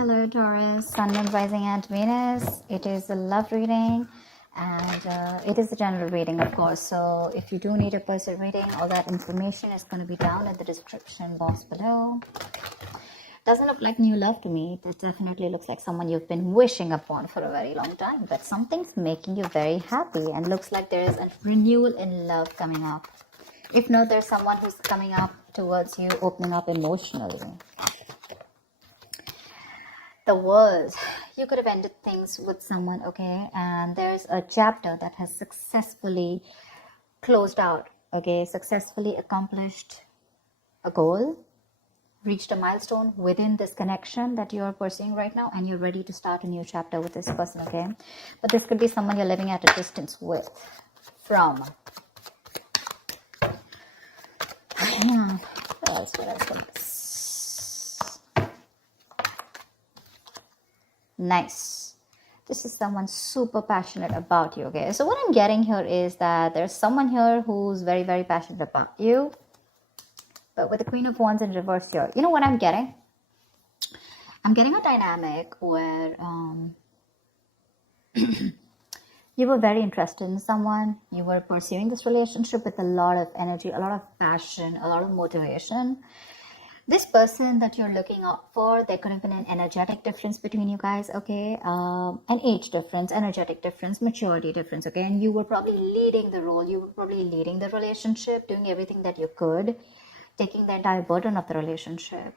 Hello Taurus, Sun, Moon, Rising and Venus. It is a love reading and it is a general reading, of course. So if you do need a personal reading, all that information is going to be down in the description box below. Doesn't look like new love to me. It definitely looks like someone you've been wishing upon for a very long time, but something's making you very happy and looks like there is a renewal in love coming up. If not, there's someone who's coming up towards you, opening up emotionally. The World. You could have ended things with someone, okay, and there's a chapter that has successfully closed out, okay, successfully accomplished a goal, reached a milestone within this connection that you're pursuing right now, and you're ready to start a new chapter with this person, okay. But this could be someone you're living at a distance with, from. What else? Nice. This is someone super passionate about you, okay. So what I'm getting here is that there's someone here who's very, very passionate about you, but with the Queen of Wands in reverse here, you know what I'm getting? I'm getting a dynamic where you were very interested in someone, you were pursuing this relationship with a lot of energy, a lot of passion, a lot of motivation. This person that you're looking out for, there could have been an energetic difference between you guys, okay? An age difference, energetic difference, maturity difference, okay? And you were probably leading the role, you were probably leading the relationship, doing everything that you could, taking the entire burden of the relationship.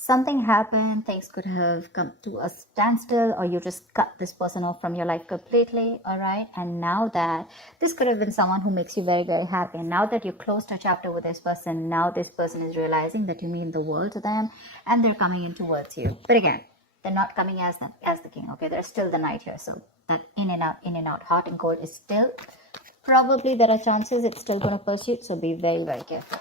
Something happened, things could have come to a standstill, or you just cut this person off from your life completely, all right? And now that this could have been someone who makes you very, very happy, and now that you closed a chapter with this person, now this person is realizing that you mean the world to them, and they're coming in towards you. But again, they're not coming as the king, okay? There's still the knight here, so that in and out, hot and cold is still, probably there are chances it's still going to pursue, so be very, very careful.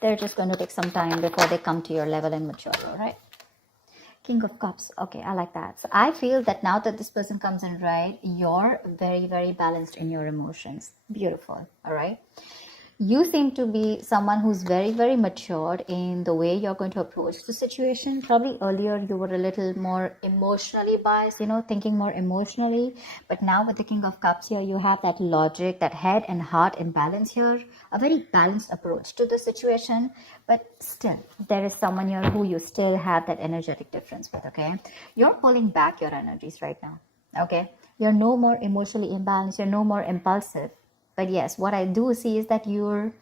They're just going to take some time before they come to your level and mature, all right? King of Cups. Okay, I like that. So I feel that now that this person comes in, right, you're very, very balanced in your emotions. Beautiful, all right? You seem to be someone who's very, very matured in the way you're going to approach the situation. Probably earlier you were a little more emotionally biased, you know, thinking more emotionally. But now with the King of Cups here, you have that logic, that head and heart in balance here. A very balanced approach to the situation. But still, there is someone here who you still have that energetic difference with, okay? You're pulling back your energies right now, okay? You're no more emotionally imbalanced. You're no more impulsive. But yes, what I do see is that you're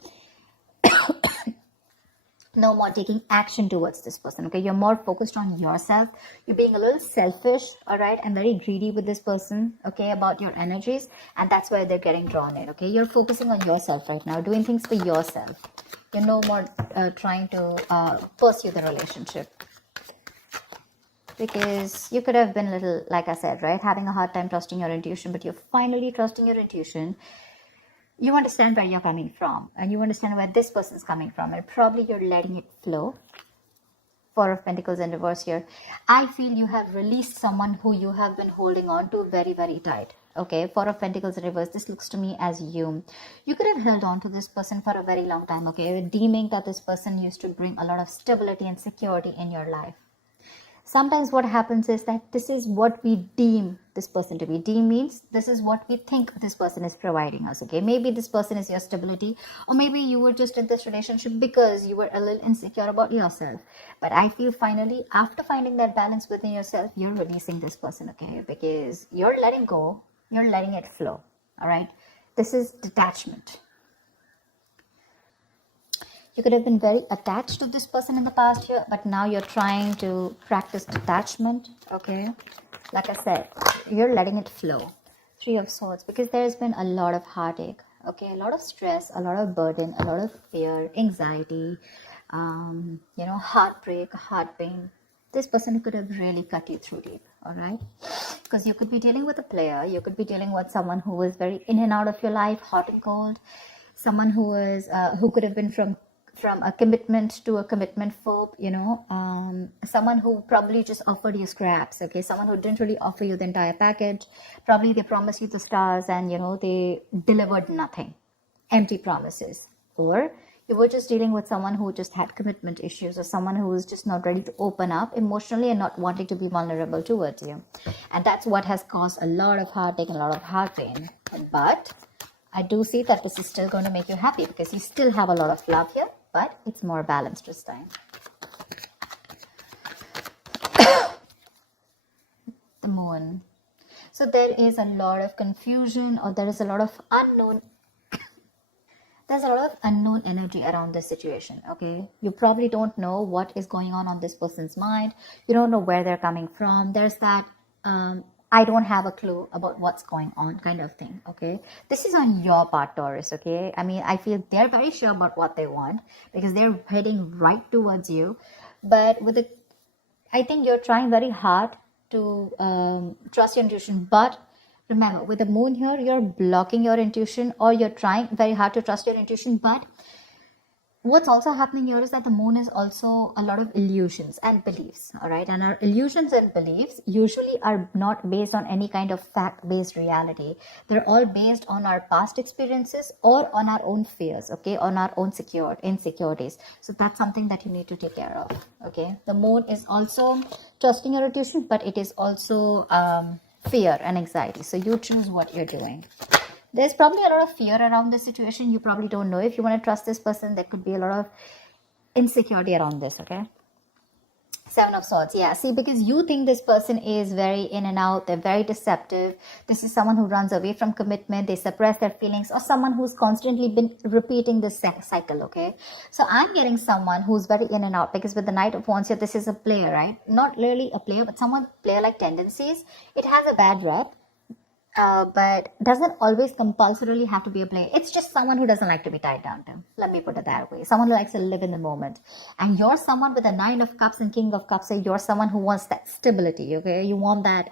no more taking action towards this person, okay? You're more focused on yourself. You're being a little selfish, all right? And very greedy with this person, okay, about your energies. And that's why they're getting drawn in, okay? You're focusing on yourself right now, doing things for yourself. You're no more trying to pursue the relationship. Because you could have been a little, like I said, right? Having a hard time trusting your intuition, but you're finally trusting your intuition. You understand where you're coming from, and you understand where this person's coming from, and probably you're letting it flow. Four of Pentacles in reverse here. I feel you have released someone who you have been holding on to very, very tight. Okay, Four of Pentacles in reverse. This looks to me as you could have held on to this person for a very long time, okay, deeming that this person used to bring a lot of stability and security in your life. Sometimes what happens is that this is what we deem this person to be. Deem means this is what we think this person is providing us, okay? Maybe this person is your stability, or maybe you were just in this relationship because you were a little insecure about yourself. But I feel finally, after finding that balance within yourself, you're releasing this person, okay? Because you're letting go, you're letting it flow, all right? This is detachment. You could have been very attached to this person in the past year, but now you're trying to practice detachment, okay? Like I said, you're letting it flow. Three of Swords, because there's been a lot of heartache, okay? A lot of stress, a lot of burden, a lot of fear, anxiety, you know, heartbreak, heart pain. This person could have really cut you through deep, all right? Because you could be dealing with a player. You could be dealing with someone who was very in and out of your life, hot and cold. Someone who was, who could have been from a commitment to a commitment phobe, you know, someone who probably just offered you scraps, okay, someone who didn't really offer you the entire package. Probably they promised you the stars and, you know, they delivered nothing, empty promises. Or You were just dealing with someone who just had commitment issues, or someone who is just not ready to open up emotionally and not wanting to be vulnerable towards you. And that's what has caused a lot of heartache and a lot of heart pain. But I do see that this is still going to make you happy, because you still have a lot of love here, but it's more balanced this time. The moon. So there is a lot of confusion, or there is a lot of unknown. There's a lot of unknown energy around this situation, okay? You probably don't know what is going on this person's mind. You don't know where they're coming from. There's that, I don't have a clue about what's going on kind of thing, okay? This is on your part, Taurus, okay? I mean, I feel they're very sure about what they want, because they're heading right towards you. But with it, I think you're trying very hard to trust your intuition, but remember, with the moon here, you're blocking your intuition, or you're trying very hard to trust your intuition. But what's also happening here is that the moon is also a lot of illusions and beliefs, all right? And our illusions and beliefs usually are not based on any kind of fact-based reality. They're all based on our past experiences or on our own fears, okay? On our own insecurities. So that's something that you need to take care of, okay? The moon is also trusting your intuition, but it is also fear and anxiety. So you choose what you're doing. There's probably a lot of fear around this situation. You probably don't know if you want to trust this person. There could be a lot of insecurity around this, okay? Seven of Swords. Yeah, see, because you think this person is very in and out. They're very deceptive. This is someone who runs away from commitment. They suppress their feelings, or someone who's constantly been repeating this cycle, okay? So I'm getting someone who's very in and out, because with the Knight of Wands here, this is a player, right? Not really a player, but someone player-like tendencies. It has a bad rep. But doesn't always compulsorily have to be a player. It's just someone who doesn't like to be tied down to. Let me put it that way. Someone who likes to live in the moment. And you're someone with a Nine of Cups and King of Cups. So you're someone who wants that stability, okay? You want that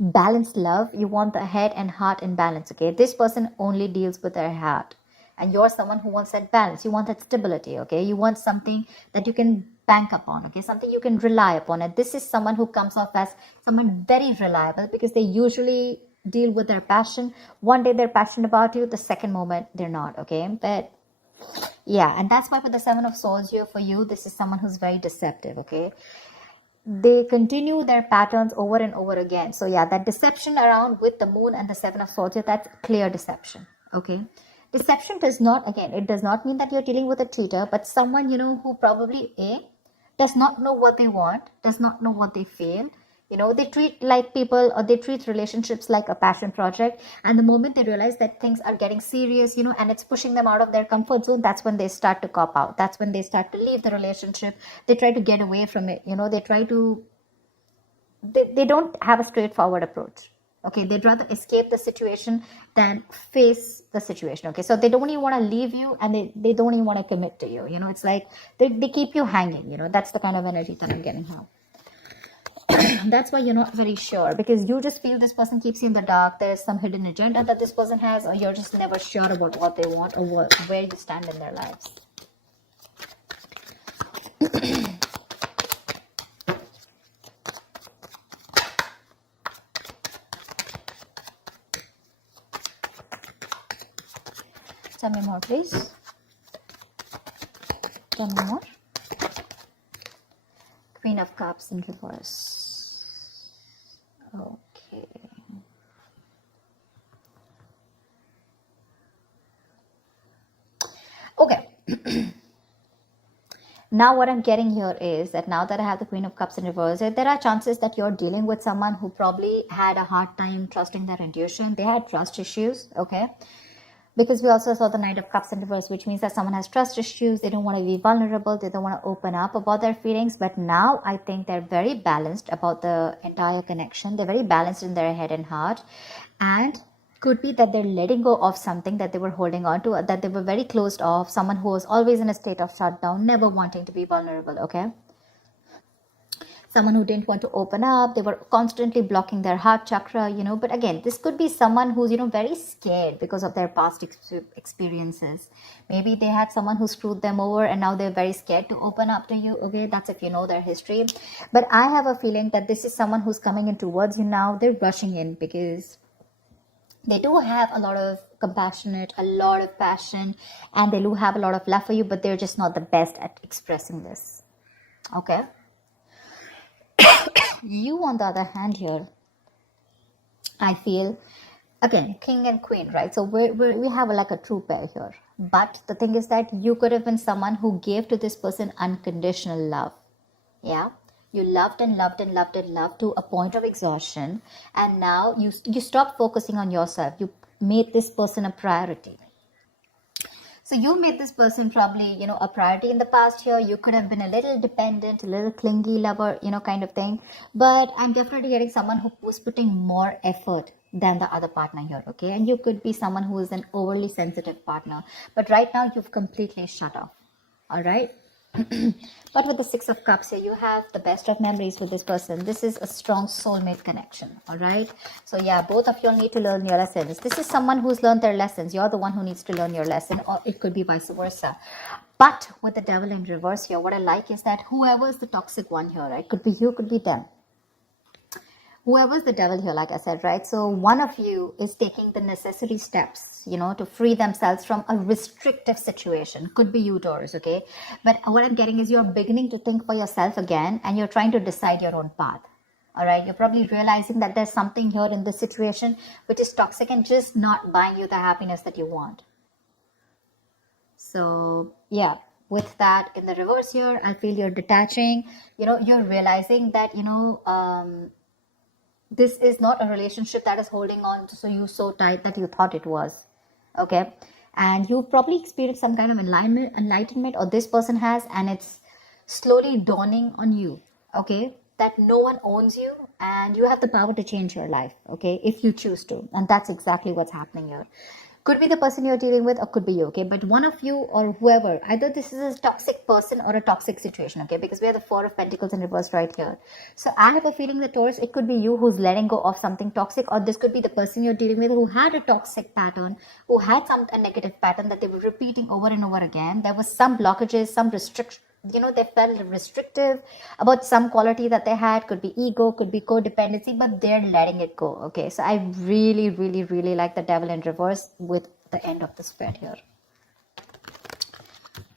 balanced love. You want the head and heart in balance, okay? This person only deals with their heart. And you're someone who wants that balance. You want that stability, okay? You want something that you can bank upon, okay? Something you can rely upon. And this is someone who comes off as someone very reliable, because they usually deal with their passion. One day they're passionate about you, the second moment they're not, okay? But yeah, and that's why for the Seven of Swords here, for you, this is someone who's very deceptive, okay? They continue their patterns over and over again. So yeah, that deception around with the moon and the Seven of Swords here, that's clear deception, okay? Deception does not, again, it does not mean that you're dealing with a cheater, but someone, you know, who probably does not know what they want, does not know what they feel. You know, they treat like people, or they treat relationships like a passion project. And the moment they realize that things are getting serious, you know, and it's pushing them out of their comfort zone, that's when they start to cop out. That's when they start to leave the relationship. They try to get away from it. You know, they try to, they don't have a straightforward approach. Okay, they'd rather escape the situation than face the situation. Okay, so they don't even want to leave you, and they don't even want to commit to you. You know, it's like they keep you hanging. You know, that's the kind of energy that I'm getting now. That's why you're not very sure, because you just feel this person keeps you in the dark. There's some hidden agenda that this person has, or you're just never sure about what they want, or where you stand in their lives. Tell me more, please. Tell me more. Queen of Cups in reverse. Okay. Okay. Now what I'm getting here is that now that I have the Queen of Cups in reverse, there are chances that you're dealing with someone who probably had a hard time trusting their intuition. They had trust issues, okay? Because we also saw the Knight of Cups in reverse, which means that someone has trust issues. They don't want to be vulnerable. They don't want to open up about their feelings. But now I think they're very balanced about the entire connection. They're very balanced in their head and heart. And could be that they're letting go of something that they were holding on to, that they were very closed off. Someone who was always in a state of shutdown, never wanting to be vulnerable, okay? Someone who didn't want to open up. They were constantly blocking their heart chakra, you know. But again, this could be someone who's, you know, very scared because of their past experiences. Maybe they had someone who screwed them over, and now they're very scared to open up to you. Okay, that's if you know their history. But I have a feeling that this is someone who's coming in towards you now. They're rushing in because they do have a lot of compassionate, a lot of passion, and they do have a lot of love for you, but they're just not the best at expressing this. Okay. You, on the other hand, here, I feel, again, king and queen, right? So we have like a true pair here. But the thing is that you could have been someone who gave to this person unconditional love. Yeah. You loved and loved and loved and loved to a point of exhaustion. And now you stopped focusing on yourself. You made this person a priority. So you made this person probably, a priority in the past year. You could have been a little dependent, a little clingy lover, kind of thing. But I'm definitely getting someone who was putting more effort than the other partner here, okay? And you could be someone who is an overly sensitive partner. But right now, you've completely shut off, all right? But with the Six of Cups here, you have the best of memories with this person. This is a strong soulmate connection, all right? So yeah, both of you need to learn your lessons. This is someone who's learned their lessons. You're the one who needs to learn your lesson, or it could be vice versa. But with the devil in reverse here, what I like is that whoever is the toxic one here, right? Could be you, could be them. Whoever's the devil here, like I said, right? So one of you is taking the necessary steps, to free themselves from a restrictive situation. Could be you, Taurus, okay? But what I'm getting is you're beginning to think for yourself again, and you're trying to decide your own path. All right? You're probably realizing that there's something here in this situation which is toxic and just not buying you the happiness that you want. So, yeah. With that in the reverse here, I feel you're detaching. You're realizing that, this is not a relationship that is holding on to you so tight that you thought it was, okay? And you've probably experienced some kind of enlightenment, or this person has, and it's slowly dawning on you, okay, that no one owns you and you have the power to change your life, okay, if you choose to. And that's exactly what's happening here. Could be the person you're dealing with, or could be you, okay? But one of you or whoever, either this is a toxic person or a toxic situation, okay? Because we have the Four of Pentacles in reverse right here. So I have a feeling that, Taurus, it could be you who's letting go of something toxic, or this could be the person you're dealing with who had a toxic pattern, who had a negative pattern that they were repeating over and over again. There was some blockages, some restriction. They felt restrictive about some quality that they had. Could be ego, could be codependency, but they're letting it go, okay? So I really, really, really like the devil in reverse with the end of the spread here.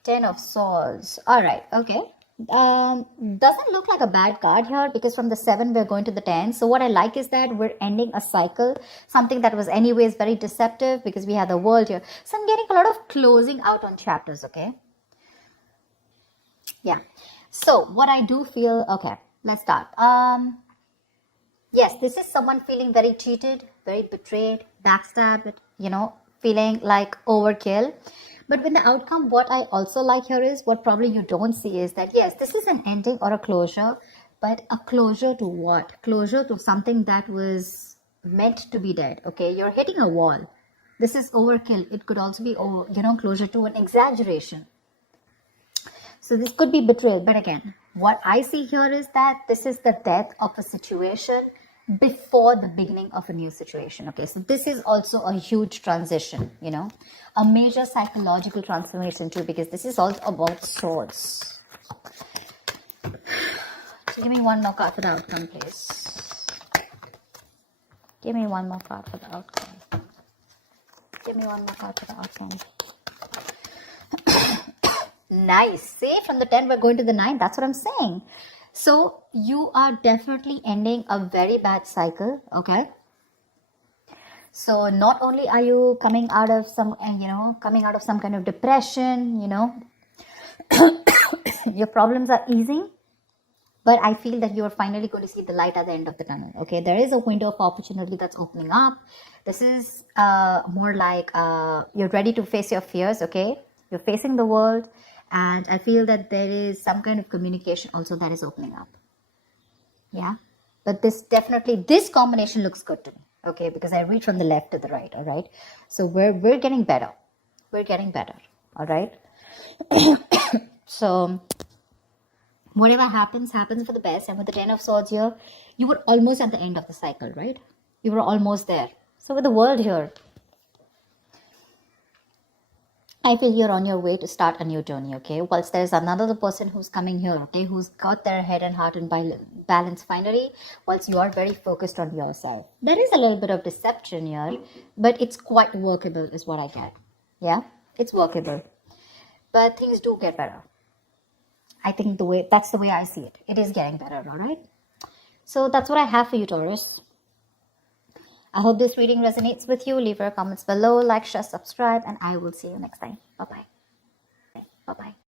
10 of Swords. All right, okay. Doesn't look like a bad card here, because from the 7 we're going to the 10. So what I like is that we're ending a cycle, something that was anyways very deceptive, because we have the World here. So I'm getting a lot of closing out on chapters, okay? Yeah. So what I do feel, okay, let's start. Yes, this is someone feeling very cheated, very betrayed, backstabbed, feeling like overkill. But with the outcome, what I also like here is, what probably you don't see is that, yes, this is an ending or a closure, but a closure to what? Closure to something that was meant to be dead, okay? You're hitting a wall. This is overkill. It could also be, closure to an exaggeration. So this could be betrayal. But again, what I see here is that this is the death of a situation before the beginning of a new situation. Okay, so this is also a huge transition, a major psychological transformation too, because this is also about swords. So give me one more card for the outcome, please. Give me one more card for the outcome. Give me one more card for the outcome. Nice. See, from the 10 we're going to the 9. That's what I'm saying. So you are definitely ending a very bad cycle, okay? So not only are you coming out of some kind of depression, your problems are easing, but I feel that you're finally going to see the light at the end of the tunnel, okay? There is a window of opportunity that's opening up. This is more like you're ready to face your fears, okay? You're facing the world. And I feel that there is some kind of communication also that is opening up. Yeah. But this combination looks good to me. Okay. Because I read from the left to the right. All right. So we're getting better. We're getting better. All right. So whatever happens for the best. And with the 10 of Swords here, you were almost at the end of the cycle, right? You were almost there. So with the World here, I feel you're on your way to start a new journey, okay? Whilst there's another person who's coming here, okay, who's got their head and heart in balance finally, whilst you are very focused on yourself. There is a little bit of deception here, but it's quite workable is what I get. Yeah, it's workable. But things do get better. I think that's the way I see it. It is getting better, all right? So that's what I have for you, Taurus. I hope this reading resonates with you. Leave your comments below, like, share, subscribe, and I will see you next time. Bye-bye. Bye-bye.